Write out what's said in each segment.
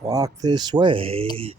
Walk this way.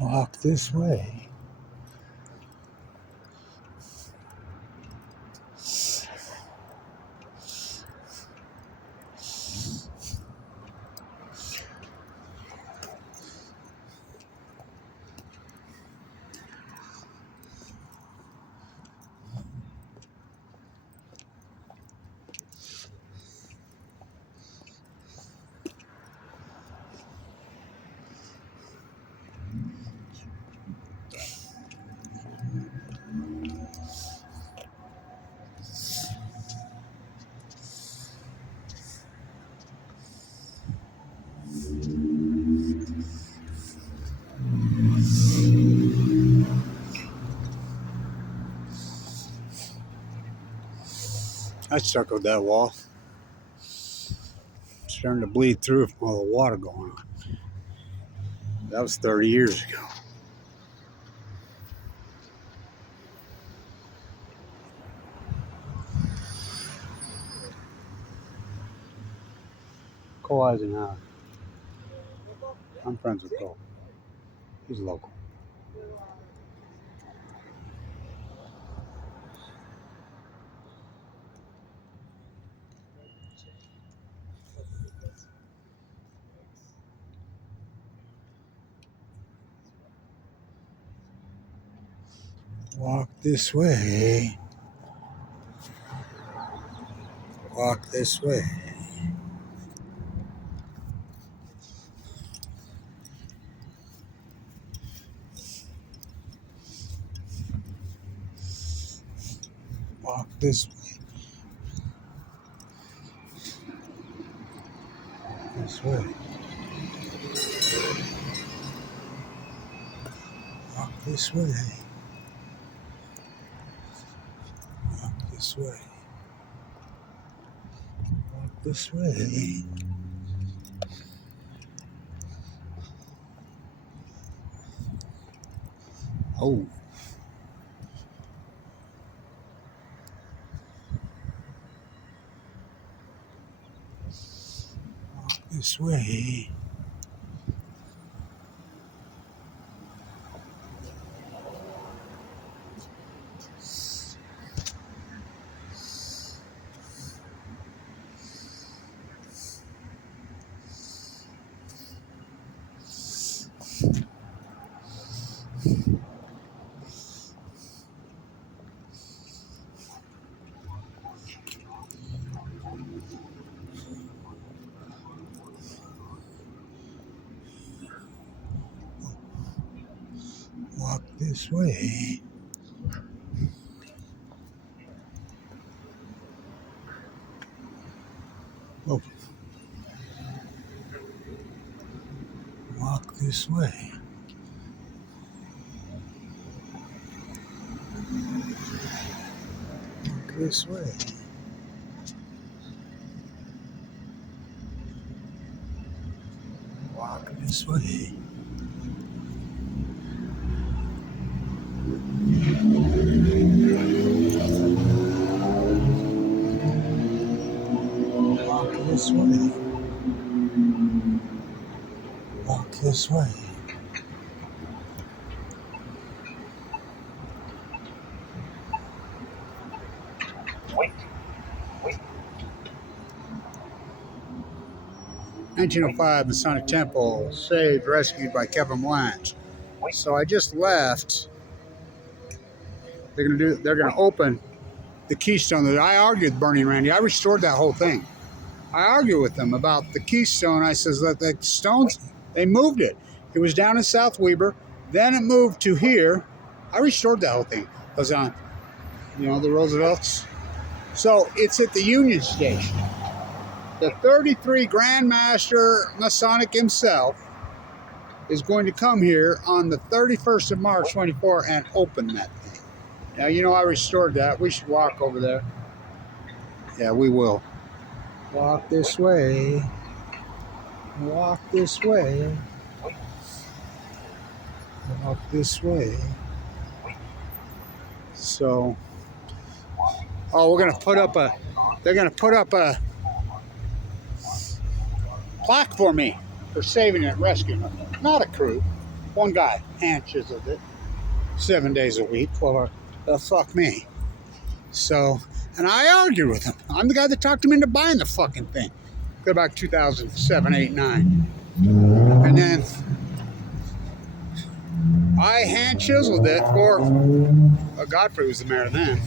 Walk this way. I circled that wall. It's starting to bleed through from all the water going on. That was 30 years ago. Cole Eisenhower. I'm friends with Cole. He's local. Walk this way. Walk this way. Walk this way. This way. Walk this way. Walk this way. Walk this way. Oh. Walk this way. Walk this way. Oh. Walk this way. Walk this way. Walk this way. Walk this way. Walk this way. Wait. 1905 Masonic Temple, saved, rescued by Kevin Blanch. So I just left. They're gonna open the keystone. That I argued with Bernie and Randy. I restored that whole thing. I argued with them about the keystone. I says that the stones, they moved it. It was down in South Weber. Then it moved to here. I restored that whole thing. It was on, you know, the Roosevelts. So it's at the Union Station. The 33 Grandmaster Masonic himself is going to come here on the 31st of March 24 and open that thing. Now, you know, I restored that. We should walk over there. Yeah, we will. Walk this way. Walk this way. Walk this way. So, oh, we're going to put up a, they're going to put up a plaque for me for saving it, rescuing it. Not a crew. One guy hand chiseled it 7 days a week. Well, fuck me. So, and I argued with him. I'm the guy that talked him into buying the fucking thing. Go back 2007, 8, 9. And then I hand chiseled it for Godfrey was the mayor then.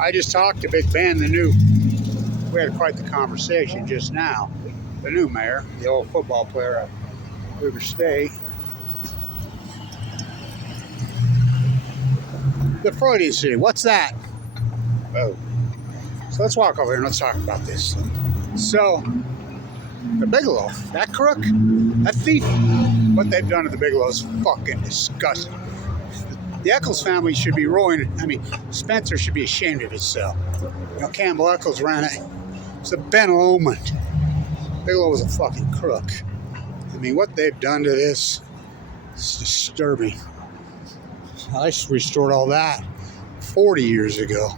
I just talked to Big Ben, the new. We had quite the conversation just now. The new mayor, the old football player at River State. The Freudian City, what's that? Oh. So let's walk over here and let's talk about this. So, the Bigelow, that crook, that thief, what they've done to the Bigelow is fucking disgusting. The Eccles family should be rolling. I mean, Spencer should be ashamed of itself. You know, Campbell Eccles ran it. It's a Ben Lomond. Bigelow was a fucking crook. I mean, what they've done to this is disturbing. I restored all that 40 years ago.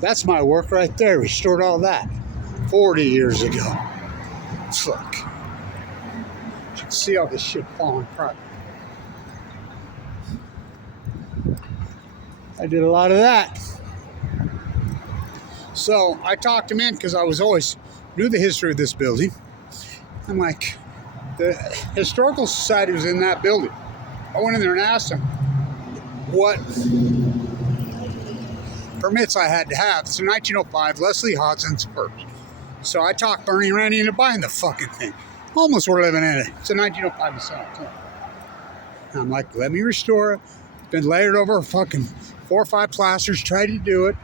That's my work right there. Restored all that 40 years ago. Fuck. You can see all this shit falling apart. I did a lot of that. So I talked him in because I was always knew the history of this building. I'm like, the Historical Society was in that building. I went in there and asked them what permits I had to have. It's in 1905, Leslie Hodgson's first. So I talked Bernie and Randy into buying the fucking thing. Almost were living in it. It's a 1905 Masonic. I'm like, let me restore it. Been layered over fucking 4 or 5 plasters, tried to do it.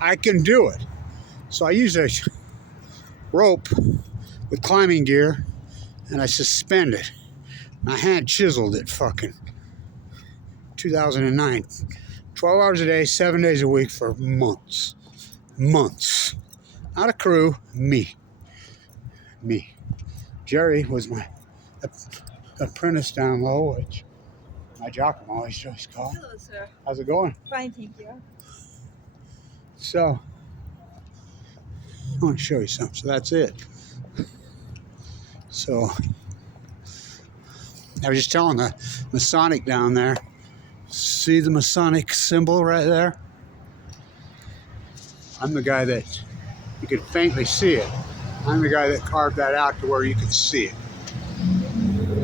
I can do it. So I used a rope with climbing gear and I suspended. I hand chiseled it fucking 2009. 12 hours a day, 7 days a week for months. Months. Not a crew, me. Me. Jerry was my apprentice down low, which my Giacomo, he's called. Hello, sir. How's it going? Fine, thank you. So, I want to show you something. So that's it. So, I was just telling the Masonic down there. See the Masonic symbol right there? I'm the guy that you could faintly see it. I'm the guy that carved that out to where you could see it.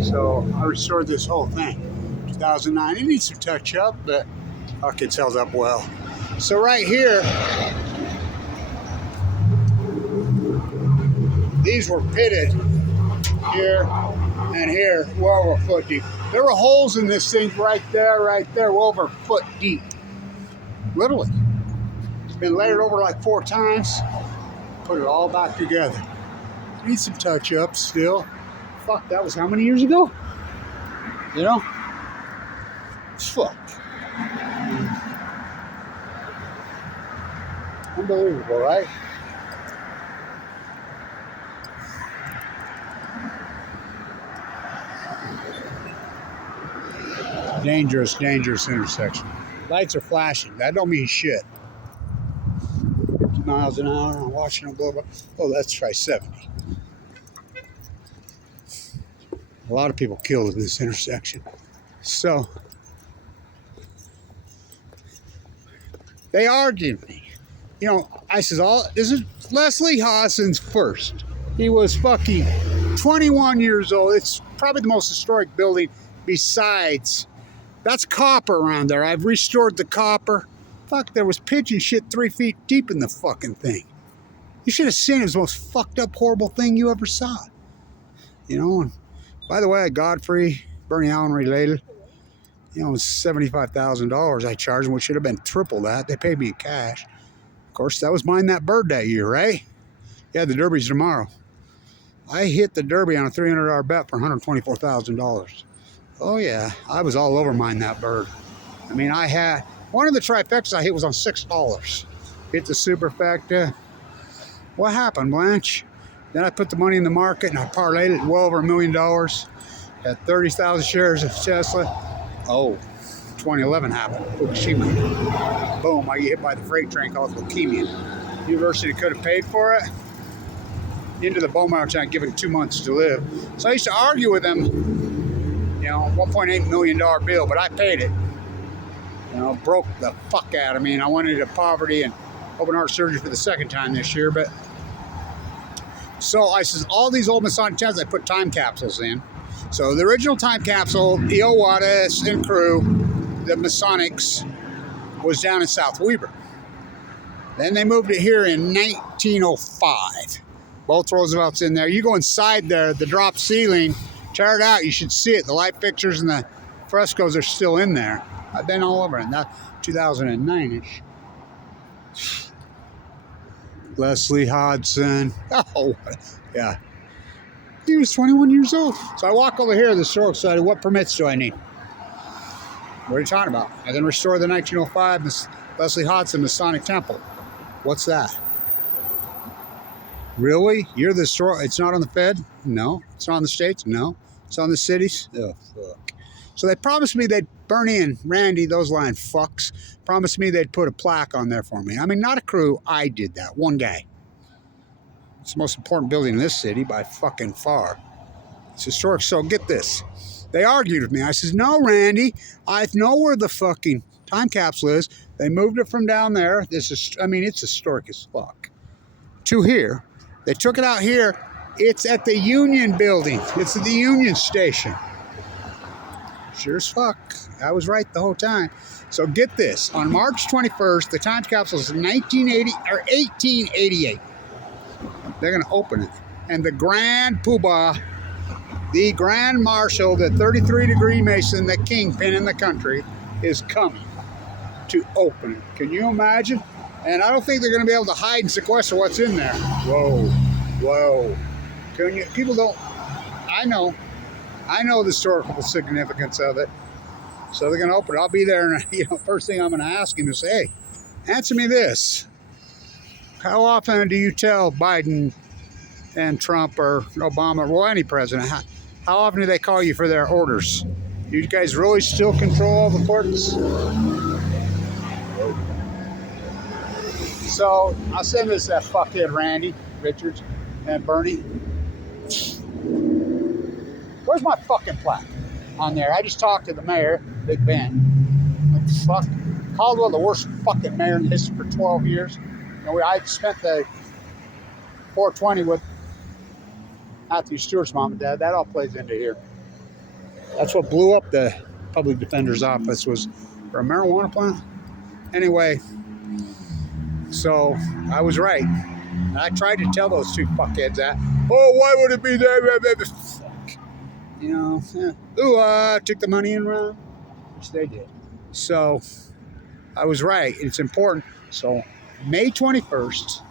So I restored this whole thing. 2009. It needs some touch up, but fuck, it's held up well. So right here, these were pitted here and here, well over a foot deep. There were holes in this thing right there, well over a foot deep. Literally. It's been layered over like 4 times. Put it all back together. Needs some touch up still. Fuck, that was how many years ago? You know? Fuck. Unbelievable, right? Dangerous, dangerous intersection. Lights are flashing. That don't mean shit. 50 miles an hour. I'm watching them blow up. Oh, let's try 70. A lot of people killed in this intersection. So, they argued me. You know, I says, this is Leslie Hodgson's first. He was fucking 21 years old. It's probably the most historic building besides, that's copper around there. I've restored the copper Fuck, there was pigeon shit 3 feet deep in the fucking thing. You should have seen it. It was the most fucked up, horrible thing you ever saw. You know, and by the way, Godfrey, Bernie Allen related, you know, it was $75,000 I charged them, which should have been triple that. They paid me in cash. Of course, that was mine that bird that year, right? Yeah, the Derby's tomorrow. I hit the Derby on a $300 bet for $124,000. Oh yeah, I was all over mine that bird. I mean, I had one of the trifectas I hit was on $6. Hit the superfecta. What happened, Blanche? Then I put the money in the market and I parlayed it well over $1 million. Had 30,000 shares of Tesla. Oh, 2011 happened. Fukushima. Boom, I get hit by the freight train called leukemia. University could have paid for it. Into the bone marrow tank, given 2 months to live. So I used to argue with them, you know, $1.8 million bill, but I paid it. You know, broke the fuck out of me, and I went into poverty and open heart surgery for the second time this year. But so I says, all these old Masonic tents, I put time capsules in. So the original time capsule, E.O. Wattis and crew, the Masonics, was down in South Weber. Then they moved it here in 1905. Both Roosevelt's in there. You go inside there, the drop ceiling, tear it out, you should see it. The light fixtures and the frescoes are still in there. I've been all over it. That 2009-ish. Leslie Hodgson. Oh, yeah. He was 21 years old. So I walk over here to the Historic Society. What permits do I need? What are you talking about? I can restore the 1905 Leslie Hodgson Masonic Temple. What's that? Really? You're the store? It's not on the Fed? No. It's not on the states? No. It's on the cities? Oh, fuck. So they promised me they'd, Bernie and Randy, those lying fucks, promised me they'd put a plaque on there for me. I mean, not a crew. I did that. One guy. It's the most important building in this city by fucking far. It's historic. So get this. They argued with me. I says, no, Randy, I know where the fucking time capsule is. They moved it from down there. This is, I mean, it's historic as fuck. To here. They took it out here. It's at the Union building. It's at the Union station. Sure as fuck. I was right the whole time. So get this. On March 21st, the time capsule is 1980 or 1888. They're going to open it. And the Grand Poobah, the Grand Marshal, the 33-degree Mason, the kingpin in the country, is coming to open it. Can you imagine? And I don't think they're going to be able to hide and sequester what's in there. Whoa, whoa. Can you, people don't, I know the historical significance of it. So they're going to open it. I'll be there, and you know, first thing I'm going to ask him is, hey, answer me this. How often do you tell Biden and Trump or Obama, well, any president, how often do they call you for their orders? You guys really still control all the courts? So I'll send this to that fuckhead Randy Richards and Bernie. Where's my fucking plaque on there? I just talked to the mayor, Big Ben. Like, fuck. Caldwell, the worst fucking mayor in history for 12 years. You know, I spent the 420 with Matthew Stewart's mom and dad. That all plays into here. That's what blew up the public defender's office, was for a marijuana plant. Anyway, so I was right. And I tried to tell those two fuckheads that. Oh, why would it be there? Fuck. You know, took the money and run, which they did. So I was right. It's important. So May 21st,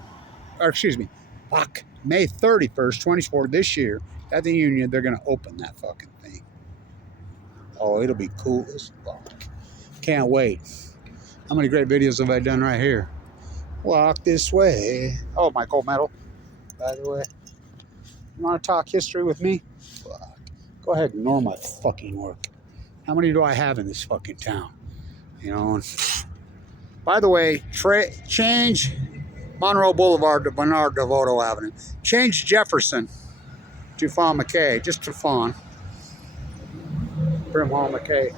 or excuse me, fuck, May 31st, 24 this year, at the Union, they're going to open that fucking thing. Oh, it'll be cool as fuck. Can't wait. How many great videos have I done right here? Walk this way. Oh, my gold medal, by the way. You want to talk history with me? Fuck. Go ahead and ignore my fucking work. How many do I have in this fucking town? You know, and by the way, change Monroe Boulevard to Bernard DeVoto Avenue. Change Jefferson to Fawn McKay, just to Fawn. Brimhall McKay.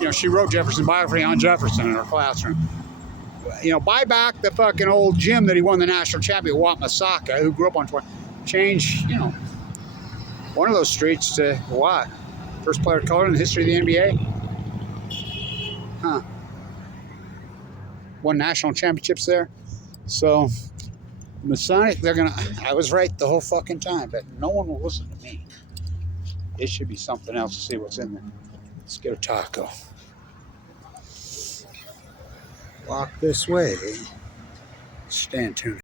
You know, she wrote Jefferson biography on Jefferson in her classroom. You know, buy back the fucking old gym that he won the national champion, Wat Masaka, who grew up on 20. Change, you know, one of those streets to what? First player of color in the history of the NBA? Huh. won national championships there. So Masonic, they're gonna. I was right the whole fucking time, but no one will listen to me. It should be something else to see what's in there. Let's get a taco. Walk this way. Stand tuned.